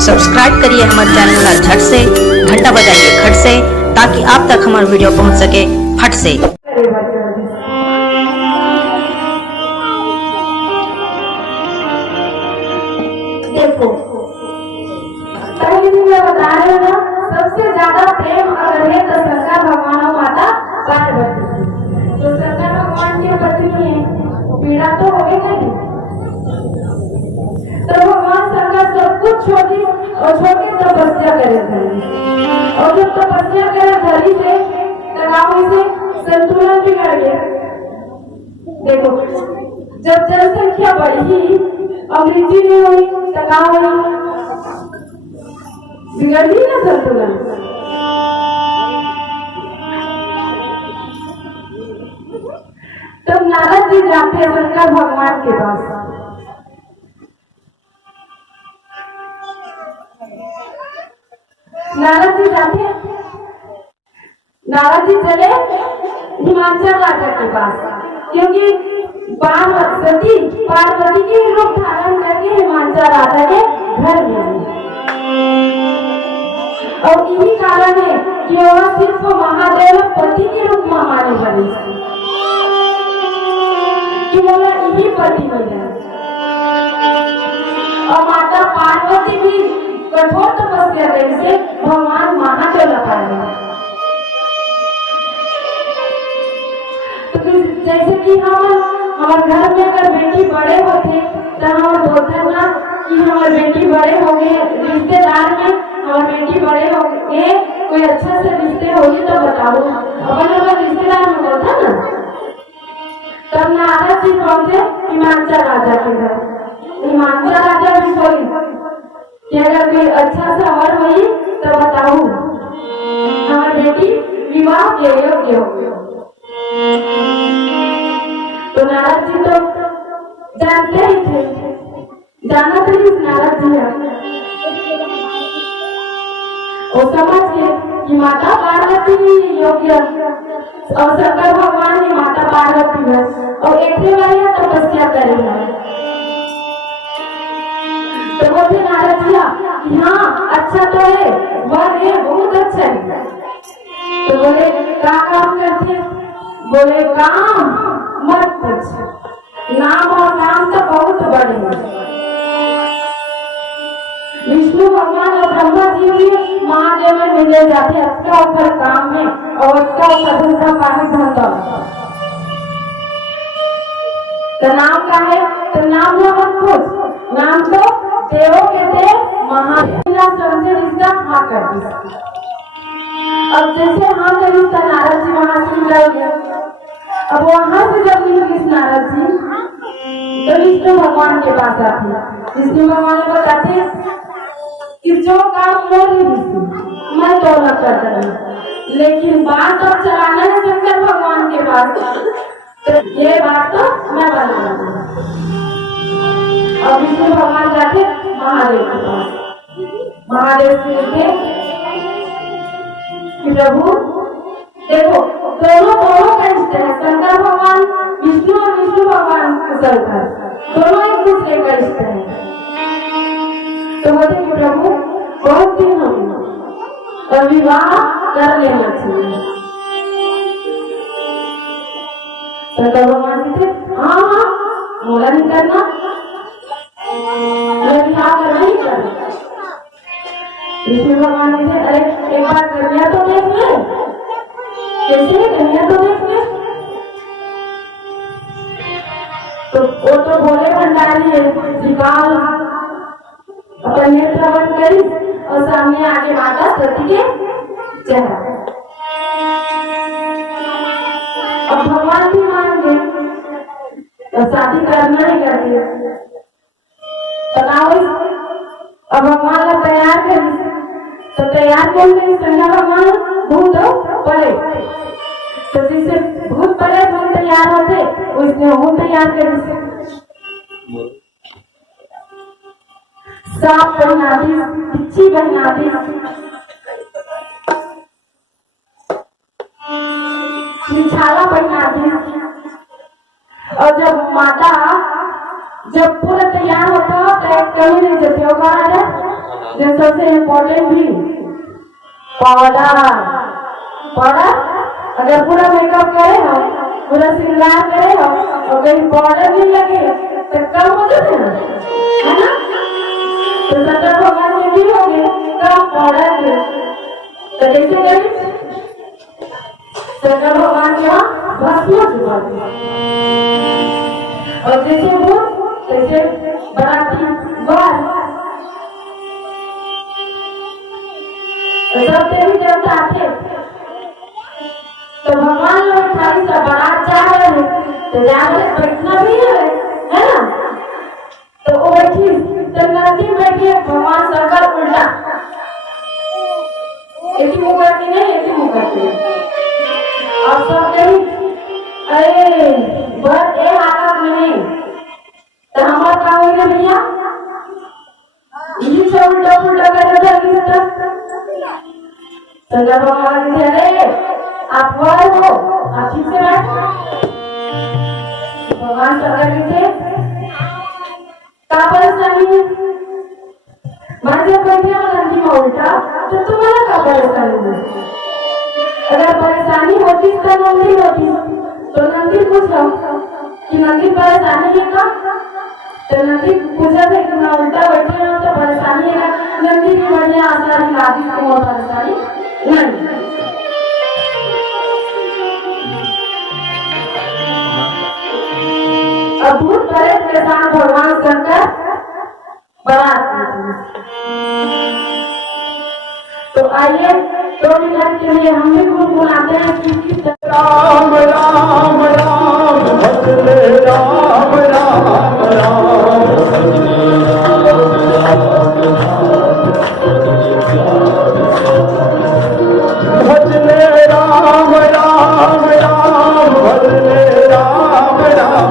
Subscribe करिए हमारे channel ला झट से, घंटा बजाइए खट से, ताकि आप तक हमारा वीडियो पहुंच सके फट से। देखो पहले दिन में बता रहे हो ना, सबसे ज्यादा प्रेम अगर है तो शंकर भगवान और माता पार्वती। तो शंकर भगवान की पत्नी है, पीड़ा तो होगी नहीं। तो भगवान शंकर सब कुछ छोड़ी और छोड़ के तपस्या करे थे। और जब तपस्या करे धरी से तनाव से संतुलन बिगड़ गया। देखो जब जनसंख्या बढ़ी, अमृति नहीं हुई, तनाव हुई, बिगड़ गई ना संतुलन। तब नारद जी जाते हैं शंकर भगवान के पास। नारद जी जाते, नारद जी चले हिमाचल राजा के पास, क्योंकि पार्वती की रूप धारण करके हिमाचल राजा के घर में आई। और यही कारण है कि वह सिर्फ महादेव पति के रूप में हमारे बनी, कि बोला यही पति मिले। और माता पार्वती भी कठोर तपस्या करने से भगवान महादेव पाए। तो जैसे कि हमारे घर में अगर बेटी बड़े होते तो हम बोलते ना कि हमारे बेटी बड़े हो गए, रिश्तेदार में हमारे बेटी बड़े हो गए, कोई अच्छा से रिश्ते होगी तो बताओ। अपन रिश्तेदार में बोलता ना। तब नारद जी पहुंचे हिमाचल राजा के घर। हिमाचल राजा भी बोली कि अगर कोई अच्छा से अमर हुई तो बताओ, हमारी बेटी विवाह के योग्य हो। तो नारद जी तो जानते ही थे, जाना तो नहीं नारद जी है। और समझ के कि माता पार्वती योग्य और शंकर भगवान की माता पार्वती है और एक बार तपस्या करेगा। तो बोलते नारद जी कि हाँ अच्छा तो है, वर है, बहुत अच्छा है। तो बोले क्या काम करते? बोले काम मत पूछ, नाम और काम तो बहुत बड़े हैं। विष्णु भगवान और ब्रह्मा जी भी महादेव में मिले जाते, अच्छा ऊपर काम में और अच्छा ऊपर दूसरा पानी धंधा। तो नाम का है तो नाम में मत पूछ, नाम तो देवों के देव महादेव समझे रिश्ता हाँ कर दिया। अब जैसे हाँ का रिश्ता नारद जी वहां से निकल गया। अब वहां से जब मिले नारद जी तो विष्णु भगवान के पास आते। विष्णु भगवान बताते कि जो काम हो रही मैं तो न कर रही, लेकिन बात तो चलाना है शंकर भगवान के पास, तो ये बात तो मैं बनाऊंगा। और विष्णु भगवान जाते महादेव के पास। महादेव से कहते कि प्रभु देखो दोनों का इष्ट है, शंकर भगवान विष्णु और विष्णु भगवान शंकर दोनों एक दूसरे का इष्ट है। तो बोलते कि प्रभु बहुत दिन हो गए और विवाह कर लेना चाहिए। शंकर भगवान कहते हाँ हाँ मोला नहीं करना, विवाह करना ही करना। विष्णु भगवान कहते अरे एक बार कन्या तो देख ले, कैसे कन्या तो देख ले। तो वो तो भोले भंडारी है, निकाल अपन नेत्र बंद करी और सामने आगे माता सती के चेहरा। अब भगवान भी मान गए और शादी करना ही कर दिया। अब भगवान ने तैयार करी तो तैयार कौन करी? शंकर भगवान भूत पड़े, तो जिससे भूत पड़े हम तैयार होते उसने वो तैयार करी। सांप बना दी, बिच्छी बना दी, निछाला बना दी। और जब माता जब पूरा तैयार होता तो कहीं नहीं जाते हो, कहाँ फिर सबसे इम्पोर्टेंट भी पाउडर। पाउडर अगर पूरा मेकअप करे हो, पूरा श्रृंगार करे हो और कहीं पाउडर नहीं लगे तो कम हो जाते हैं, है ना? तो शंकर भगवान में भी हो गए कम पाउडर के, तो कैसे करें? शंकर भगवान के वहाँ भस्म चुकाते और जैसे वो तैसे बराती बार सब देवी देवता थे तो भगवान लोग खाली सा बारात जा रहे हैं तो जाकर बैठना भी है ना? तो वो बैठी तो नंदी बैठी भगवान शंकर उल्टा एक ही मुंह करके नहीं, एक ही मुंह करके और सब कहीं अरे बस ये हालत नहीं तो हमारा काम हो गया भैया ये सब उल्टा उल्टा कर रहे थे। शंकर भगवान ने अरे आप वर हो, आप ठीक से बैठ। भगवान शंकर जी थे क्या परेशानी है? मैं जब बैठे हो नंदी में उल्टा तो तुम्हारा क्या परेशानी है? अगर परेशानी होती तो नंदी होती तो नंदी पूछो कि नंदी परेशानी है का? तो नंदी पूछा था कि मैं उल्टा बैठी हूँ तो परेशानी है? नंदी की बढ़िया आसानी लादी को परेशानी नहीं। अद्भुत परेड के साथ भगवान शंकर बारात में। तो आइए 2 मिनट के लिए हम भी गुनगुनाते हैं कि राम राम राम भजले राम राम राम भजले राम राम राम भजले राम राम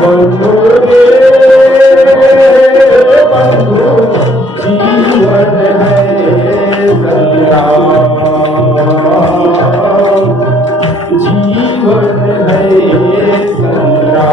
बंधु रे बंधु जीवन है संग्राम, जीवन है संग्राम।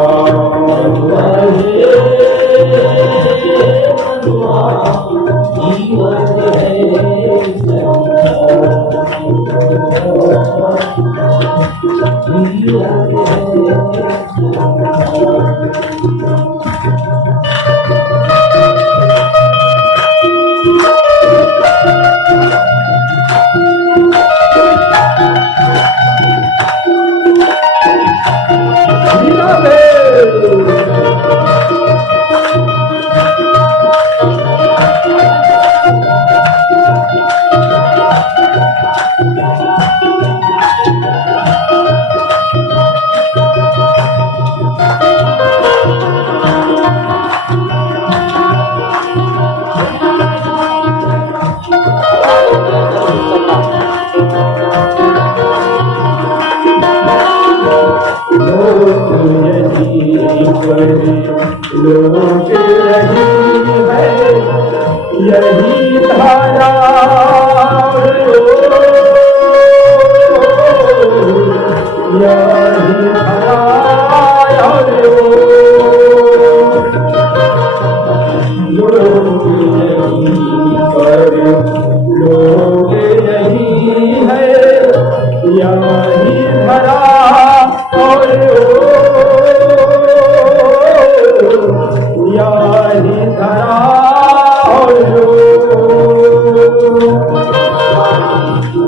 लोक यही है यही धारा यही धारा लोक यही पर लोक यही है यही धारा यही धरा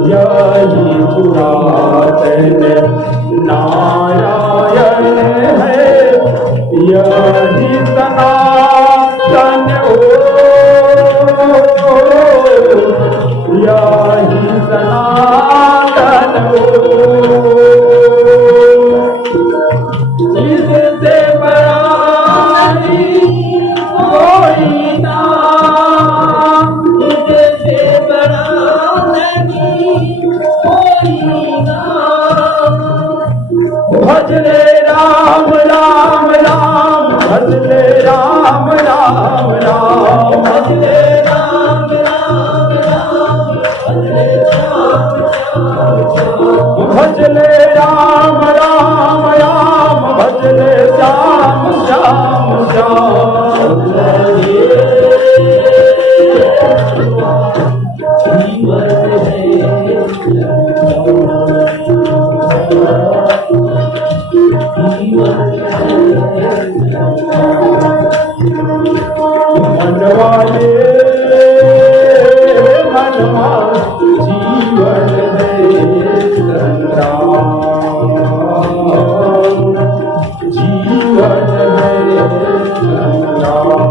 यही पुरातन नारायण है यही सनातन यही सनातन जिससे कोई ना जिससे बड़ा नहीं कोई ना। भजले राम राम राम भजले राम राम राम भजले राम राम राम भजले राम राम भजले राम राम राम मनवाले मनवा जीवन है संग्राम, जीवन है संग्राम,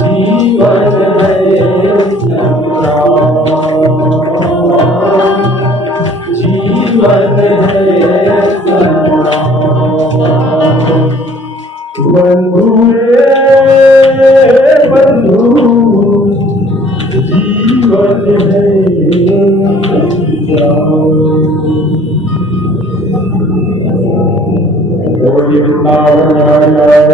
जीवन है संग्राम, जीवन है संग्राम। बंधु रे बंधु जीवन है वृंदावन